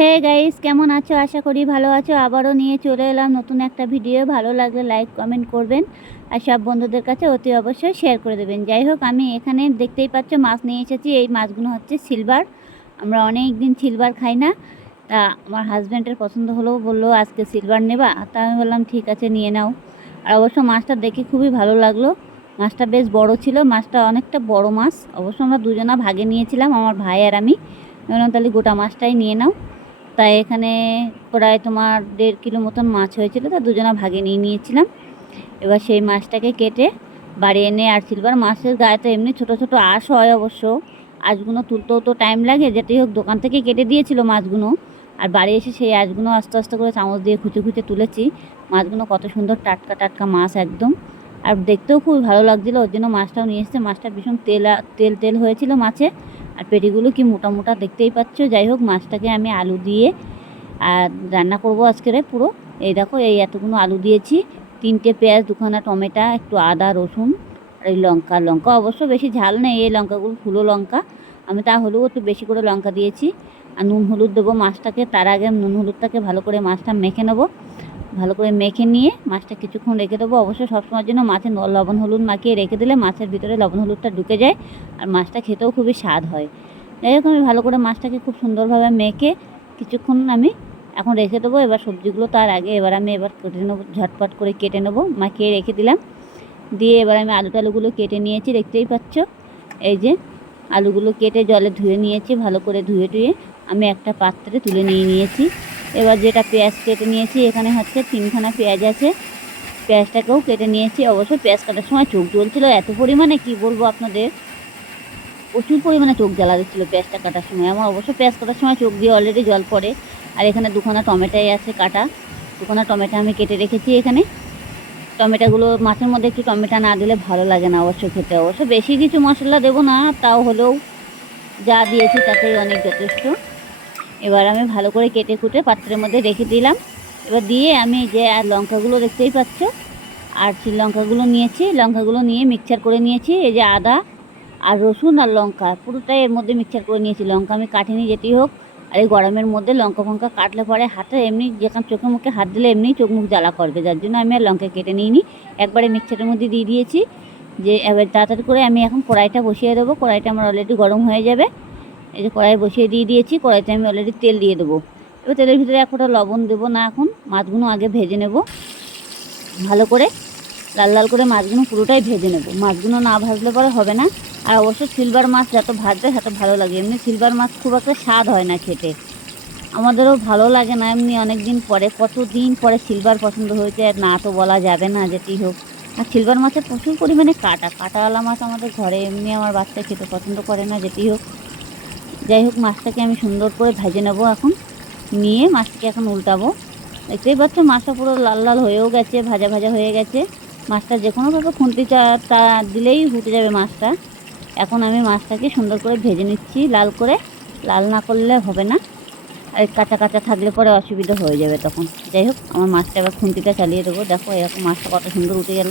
Hey guys, কেমন আছো? আশা করি ভালো আছো। আবারও নিয়ে চলে এলাম নতুন একটা ভিডিও। ভালো লাগলে লাইক কমেন্ট করবেন। আর সব বন্ধুদের কাছে অতি অবশ্যই শেয়ার করে দেবেন। যাই হোক, আমি এখানে দেখতেই পাচ্ছ, মাছ নিয়ে এসেছি। এই মাছগুলো হচ্ছে সিলভার আমরা অনেক দিন সিলভার খাই না। তা আমার হাজব্যান্ডের পছন্দ হলো বলল, আজকে সিলভার নেবা? তা আমি বললাম, ঠিক আছে, নিয়ে নাও। আর অবশ্য মাছটা দেখে খুবই ভালো লাগল। মাছটা বেশ বড় ছিল। মাছটা অনেকটা বড় মাছ। অবশ্য আমরা দুজনা ভাগে নিয়েছিলাম, আমার ভাই আর আমি বললাম, তাহলে গোটা মাছটাই নিয়ে নাও। তাই এখানে প্রায় তোমার দেড় কিলো মতন মাছ হয়েছিল, তা দুজনা ভাগে নিয়ে নিয়েছিলাম। এবার সেই মাছটাকে কেটে বাড়ি এনে আর সিলভার মাছের গায়ে তো এমনি ছোটো ছোটো আঁশ হয় অবশ্য। আঁশগুলো তুলতেও তো টাইম লাগে, যেটাই হোক দোকান থেকে কেটে দিয়েছিল মাছগুলো। আর বাড়ি এসে সেই আঁশগুলো আস্তে আস্তে করে চামচ দিয়ে খুঁচে খুঁচে তুলেছি। মাছগুলো কত সুন্দর টাটকা টাটকা মাছ একদম। আর দেখতেও খুব ভালো লাগছিল, ওর জন্য মাছটাও নিয়ে এসেছে। মাছটা ভীষণ তেল তেল তেল হয়েছিল মাছে। আর পেটিগুলো কি মোটা মোটা দেখতেই পাচ্ছ? যাই হোক, মাছটাকে আমি আলু দিয়ে, আর রান্না করব আজকের পুরো। এই দেখো, এই এতগুলো আলু দিয়েছি। তিনটে পেঁয়াজ, দুখানা টমেটো, একটু আদা, রসুন, আর এই লঙ্কা। লঙ্কা অবশ্য বেশি ঝাল নেই, এই লঙ্কাগুলো ফুলো লঙ্কা। আমি তা হলেও একটু বেশি করে লঙ্কা দিয়েছি। আর নুন হলুদ দেবো মাছটাকে, তার আগে নুন হলুদটাকে ভালো করে মাছটা মেখে নেব। ভালো করে মেখে নিয়ে মাছটা কিছুক্ষণ রেখে দেবো। অবশ্যই সবসময়ের জন্য মাছে লবণ হলুদ মাখিয়ে রেখে দিলে মাছের ভিতরে লবণ হলুদটা ঢুকে যায় আর মাছটা খেতেও খুবই স্বাদ হয়। যাই হোক, আমি ভালো করে মাছটাকে খুব সুন্দরভাবে মেখে কিছুক্ষণ আমি এখন রেখে দেবো। এবার সবজিগুলো তার আগে এবার আমি এবার কেটে নেব, ঝটপট করে কেটে নেব। মাখিয়ে রেখে দিলাম। দিয়ে এবার আমি আলু টালুগুলো কেটে নিয়েছি, দেখতেই পাচ্ছ? এই যে আলুগুলো কেটে জলে ধুয়ে নিয়েছি, ভালো করে ধুয়ে টুয়ে আমি একটা পাত্রে তুলে নিয়ে নিয়েছি। এবার যেটা পেঁয়াজ কেটে নিয়েছি, এখানে হচ্ছে তিনখানা পেঁয়াজ আছে। পেঁয়াজটাকেও কেটে নিয়েছি, অবশ্য পেঁয়াজ কাটার সময় চোখ জ্বলছিল, এত পরিমাণে কি বলব আপনাদের? প্রচুর পরিমাণে চোখ জ্বালা দিচ্ছিল পেঁয়াজটা কাটার সময়। আমার অবশ্য পেঁয়াজ কাটার সময় চোখ দিয়ে অলরেডি জল পড়ে। আর এখানে দুখানা টমেটোই আছে কাটা। দুখানা টমেটো আমি কেটে রেখেছি এখানে। টমেটোগুলো মাছের মধ্যে একটু টমেটো না দিলে ভালো লাগে না অবশ্য খেতে। অবশ্য বেশি কিছু মশলা দেবো না, তাও হলেও যা দিয়েছি তাতেই অনেক যথেষ্ট। এবার আমি ভালো করে কেটে কুটে পাত্রের মধ্যে রেখে দিলাম। এবার দিয়ে আমি যে আর লঙ্কাগুলো দেখতেই পাচ্ছ, আর সেই লঙ্কাগুলো নিয়েছি, লঙ্কাগুলো নিয়ে মিক্সচার করে নিয়েছি, এই যে আদা আর রসুন আর লঙ্কা, পুরোটাই এর মধ্যে মিক্সচার করে নিয়েছি। লঙ্কা আমি কাটিনি যেটি হোক, আর এই গরমের মধ্যে লঙ্কা ফঙ্কা কাটলে পরে হাতে এমনি যেখানে চোখে মুখে হাত দিলে এমনি চোখ মুখ জ্বালা করবে, যার জন্য আমি আর লঙ্কা কেটে নিইনি। একবারে মিক্সচারের মধ্যে দিয়ে দিয়েছি, যে এবার তাড়াতাড়ি করে আমি এখন কড়াইটা বসিয়ে দেবো। কড়াইটা আমার অলরেডি গরম হয়ে যাবে। এই যে কড়াই বসিয়ে দিয়ে দিয়েছি, কড়াইতে আমি অলরেডি তেল দিয়ে দেবো। এবার তেলের ভিতরে এক ফোঁটা লবণ দেবো না এখন, মাছগুলো আগে ভেজে নেব। ভালো করে, লাল লাল করে মাছগুলো পুরোটাই ভেজে নেব। মাছগুলো না ভাজলে পরে হবে না। আর অবশ্য সিলভার মাছ যত ভাজবে তত ভালো লাগে। এমনি সিলভার মাছ খুব একটা স্বাদ হয় না খেতে। আমাদেরও ভালো লাগে না এমনি অনেক দিন পরে। কত দিন পরে সিলভার পছন্দ হয়েছে, আর না তো বলা যাবে না যেটি হোক। আর সিলভার মাছের প্রচুর পরিমাণে কাটা। কাটাওয়ালা মাছ আমাদের ঘরে এমনি আমার বাচ্চা খেতে পছন্দ করে না যেটি হোক। যাই হোক, মাছটাকে আমি সুন্দর করে ভেজে নেব এখন। নিয়ে মাছটাকে এখন উল্টাবো। দেখতেই পাচ্ছ, মাছটা পুরো লাল লাল হয়েও গেছে, ভাজা ভাজা হয়ে গেছে। মাছটা যে কোনোভাবে খুন্তি তা দিলেই ফুটে যাবে মাছটা। এখন আমি মাছটাকে সুন্দর করে ভেজে নিচ্ছি, লাল করে। লাল না করলে হবে না। আর কাঁচা কাঁচা থাকলে পরে অসুবিধা হয়ে যাবে তখন। যাই হোক, আমার মাছটা এবার খুন্তিটা চালিয়ে দেবো। দেখো, এরকম মাছটা কত সুন্দর উঠে গেল।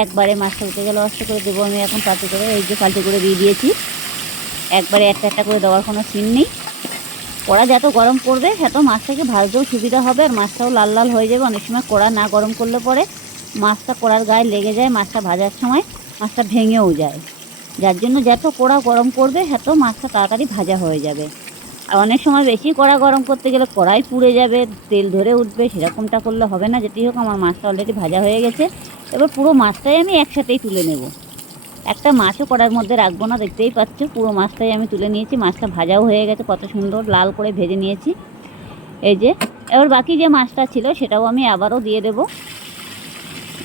একবারে মাছটা উঠে গেল অস্ত করে দেবো আমি এখন পাল্টে করে, এই যে পাল্টে করে দিয়ে দিয়েছি। একবারে একটা একটা করে দেওয়ার কোনো সিন নেই। কড়া যত গরম করবে সেত মাছটাকে ভাজতেও সুবিধা হবে আর মাছটাও লাল লাল হয়ে যাবে। অনেক সময় কড়া না গরম করলে পরে মাছটা কড়ার গায়ে লেগে যায়, মাছটা ভাজার সময় মাছটা ভেঙেও যায়। যার জন্য যত কড়া গরম করবে সেত মাছটা তাড়াতাড়ি ভাজা হয়ে যাবে। আর অনেক সময় বেশি কড়া গরম করতে গেলে কড়াই পুড়ে যাবে, তেল ধরে উঠবে, সেরকমটা করলে হবে না। যেটি হোক, আমার মাছটা অলরেডি ভাজা হয়ে গেছে। এবার পুরো মাছটাই আমি একসাথেই তুলে নেব। একটা মাছও কড়ার মধ্যে রাখব না, দেখতেই পাচ্ছ, পুরো মাছটাই আমি তুলে নিয়েছি, মাছটা ভাজাও হয়ে গেছে, কত সুন্দর লাল করে ভেজে নিয়েছি। এই যে, এবার বাকি যে মাছটা ছিল, সেটাও আমি আবারও দিয়ে দেব।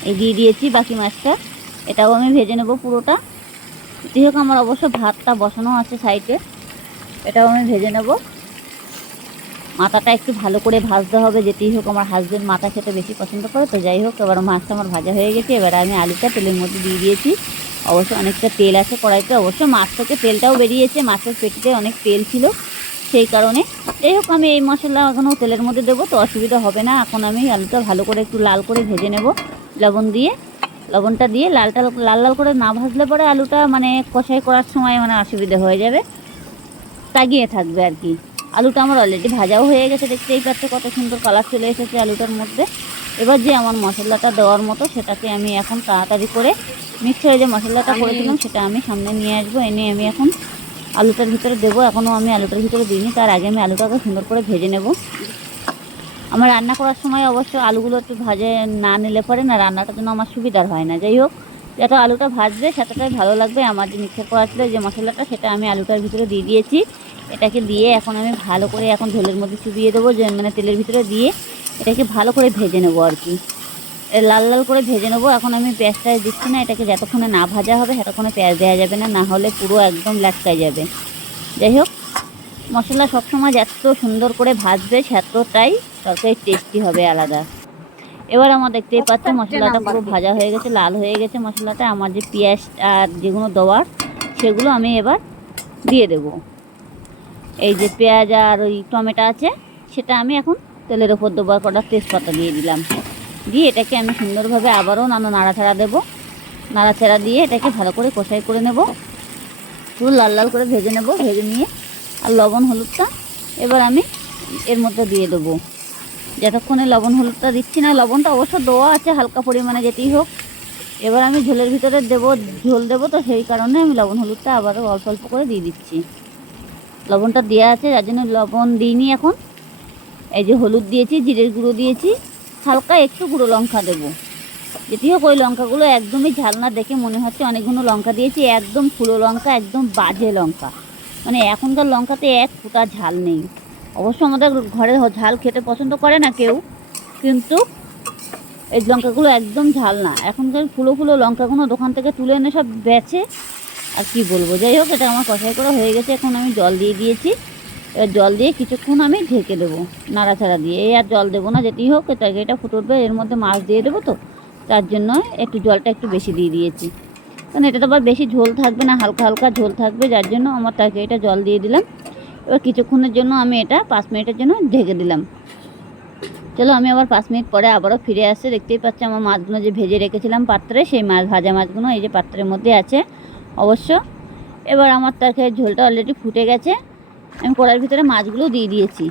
এই দিয়ে দিয়েছি বাকি মাছটা, এটাও আমি ভেজে নেব পুরোটা। যাই হোক, আমার অবশ্য ভাতটা বসানো আছে সাইডে, এটাও আমি ভেজে নেব। মাথাটা একটু ভালো করে ভাজতে হবে, যেতেই হোক, আমার হাজবেন্ড মাথা খেতে বেশি পছন্দ করে, তো যাই হোক, এবার মাছটা আমার ভাজা হয়ে গেছে, এবার আমি আলুটা তেলের মধ্যে দিয়ে দিয়েছি। অবশ্য অনেকটা তেল আছে কড়াইতে, অবশ্য মাছ থেকে তেলটাও বেরিয়েছে, মাছের পেটিতে অনেক তেল ছিল। সেই কারণে যাই হোক, আমি এই মশলা এখনও তেলের মধ্যে দেবো, তো অসুবিধা হবে না। এখন আমি আলুটা ভালো করে একটু লাল করে ভেজে নেব, লবণ দিয়ে। লবণটা দিয়ে লালটা লাল লাল করে না ভাজলে পরে আলুটা মানে কষাই করার সময় মানে অসুবিধা হয়ে যাবে। তাগিয়ে থাকবে আর কি। আলুটা আমার অলরেডি ভাজাও হয়ে গেছে, দেখতেই পাচ্ছ কত সুন্দর কালার চলে এসেছে আলুটার মধ্যে। এবার যে আমার মশলাটা দেওয়ার মতো সেটাকে আমি এখন তাড়াতাড়ি করে মিক্সারে যে মশলাটা করেছিলাম সেটা আমি সামনে নিয়ে আসব। এনে আমি এখন আলুটার ভিতরে দেবো। এখনও আমি আলুটার ভিতরে দিইনি। তার আগে আমি আলুটাকে সুন্দর করে ভেজে নেব। আমার রান্না করার সময় অবশ্য আলুগুলো একটু ভাজে না নিলে পরে না রান্নাটার জন্য আমার সুবিধার হয় না। যাই হোক যত আলুটা ভাজবে সেটাটাই ভালো লাগবে। আমার যে মিক্সার করা ছিল যে মশলাটা সেটা আমি আলুটার ভিতরে দিয়ে দিয়েছি। এটাকে দিয়ে এখন আমি ভালো করে এখন ঝোলের মধ্যে চুবিয়ে দেবো। যে মানে তেলের ভিতরে দিয়ে এটাকে ভালো করে ভেজে নেব আর কি। লাল লাল করে ভেজে নেব। এখন আমি পেঁয়াজটা দিচ্ছি না এটাকে যতক্ষণে না ভাজা হবে ততক্ষণে পেঁয়াজ দেওয়া যাবে না না হলে পুরো একদম লাটকায় যাবে। যাই হোক মশলা সবসময় যত সুন্দর করে ভাজবে সেতটাই তরকারি টেস্টি হবে আলাদা। এবার আমার দেখতেই পাচ্ছ মশলাটা পুরো ভাজা হয়ে গেছে লাল হয়ে গেছে মশলাটা। আমার যে পেঁয়াজ আর যেগুলো দেওয়ার সেগুলো আমি এবার দিয়ে দেব। এই যে পেঁয়াজ আর ওই টমেটো আছে সেটা আমি এখন তেলের ওপর দেবো আর কটা তেজপাতা দিয়ে দিলাম। দিয়ে এটাকে আমি সুন্দরভাবে আবারও নানা নাড়াচাড়া দেবো। নাড়াচাড়া দিয়ে এটাকে ভালো করে কষাই করে নেব। পুরো লাল লাল করে ভেজে নেব, ভেজে নিয়ে আর লবণ হলুদটা এবার আমি এর মধ্যে দিয়ে দেবো। যতক্ষণে লবণ হলুদটা দিচ্ছি না, লবণটা অবশ্য দেওয়া আছে হালকা পরিমাণে যেতেই হোক। এবার আমি ঝোলের ভিতরে দেবো, ঝোল দেবো তো সেই কারণে আমি লবণ হলুদটা আবারও অল্প অল্প করে দিয়ে দিচ্ছি। লবণটা দেওয়া আছে, যার জন্য লবণ দিইনি এখন। এই যে হলুদ দিয়েছি, জিরের গুঁড়ো দিয়েছি, হালকা একটু গুঁড়ো লঙ্কা দেবো। যেটি হোক ওই লঙ্কাগুলো একদমই ঝাল না দেখে মনে হচ্ছে অনেকগুলো লঙ্কা দিয়েছি, একদম ফুলো লঙ্কা, একদম বাজে লঙ্কা। মানে এখনকার লঙ্কাতে এক ফুটা ঝাল নেই। অবশ্য আমাদের ঘরে ঝাল খেতে পছন্দ করে না কেউ, কিন্তু এই লঙ্কাগুলো একদম ঝাল না এখনকার ফুলো ফুলো লঙ্কাগুলো দোকান থেকে তুলে এনে সব বেছে আর কি বলব? যাই হোক, এটা আমার কষাই করা হয়ে গেছে, এখন আমি জল দিয়ে দিয়েছি। এবার জল দিয়ে কিছুক্ষণ আমি ঢেকে দেবো নাড়াচাড়া দিয়ে। এই আর জল দেবো না যেটি হোক তরকারিটা ফুটে উঠবে, এর মধ্যে মাছ দিয়ে দেবো তো, তার জন্য একটু জলটা একটু বেশি দিয়ে দিয়েছি। কারণ এটা তো আবার বেশি ঝোল থাকবে না, হালকা হালকা ঝোল থাকবে, যার জন্য আমার তরকারিটা জল দিয়ে দিলাম। এবার কিছুক্ষণের জন্য আমি এটা পাঁচ মিনিটের জন্য ঢেকে দিলাম। চলো, আমি আবার পাঁচ মিনিট পরে আবারও ফিরে আসছে। দেখতেই পাচ্ছি আমার মাছগুলো যে ভেজে রেখেছিলাম পাত্রে, সেই মাছ ভাজা মাছগুলো এই যে পাত্রের মধ্যে আছে, অবশ্য। এবার আমার তরকারির ঝোলটা অলরেডি ফুটে গেছে। আমি কড়ার ভিতরে মাছগুলো দিয়ে দিয়েছি।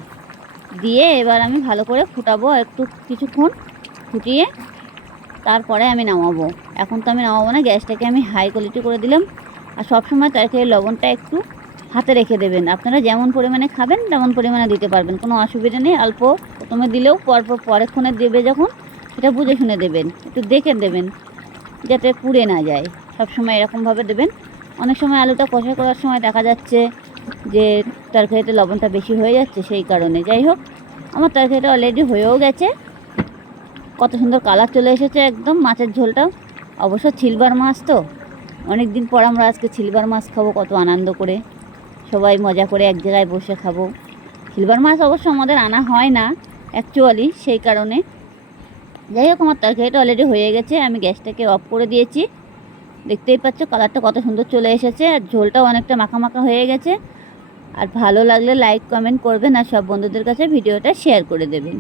দিয়ে এবার আমি ভালো করে ফুটাবো একটু কিছুক্ষণ ফুটিয়ে তারপরে আমি নামাবো। এখন তো আমি নামাবো না, গ্যাসটাকে আমি হাই কোয়ালিটি করে দিলাম। আর সবসময় তরকারির লবণটা একটু হাতে রেখে দেবেন। আপনারা যেমন পরিমাণে খাবেন, তেমন পরিমাণে দিতে পারবেন। কোনো অসুবিধা নেই, অল্প প্রথমে দিলেও পরপর পরেক্ষণে দেবে যখন, সেটা বুঝে শুনে দেবেন, একটু দেখে দেবেন, যাতে পুড়ে না যায়। সবসময় এরকমভাবে দেবেন। অনেক সময় আলুটা কষা করার সময় দেখা যাচ্ছে যে তরকারিতে লবণটা বেশি হয়ে যাচ্ছে সেই কারণে। যাই হোক, আমার তরকারিটা অলরেডি হয়েও গেছে। কত সুন্দর কালার চলে এসেছে একদম, মাছের ঝোলটা। অবশ্য ছিলবার মাছ তো। অনেক দিন পর আমরা আজকে ছিলবার মাছ খাব, কত আনন্দ করে। সবাই মজা করে এক জায়গায় বসে খাব। সিলভার মাছ অবশ্য আমাদের আনা হয় না অ্যাকচুয়ালি সেই কারণে। যাই হোক, আমার তরকারিটা অলরেডি হয়ে গেছে, আমি গ্যাসটাকে অফ করে দিয়েছি। দেখতেই পাচ্ছ কালারটা কত সুন্দর চলে এসেছে, আর ঝোলটাও অনেকটা মাখা মাখা হয়ে গেছে। আর ভালো লাগলে লাইক কমেন্ট করবেন আর সব বন্ধুদের কাছে ভিডিওটা শেয়ার করে দেবেন।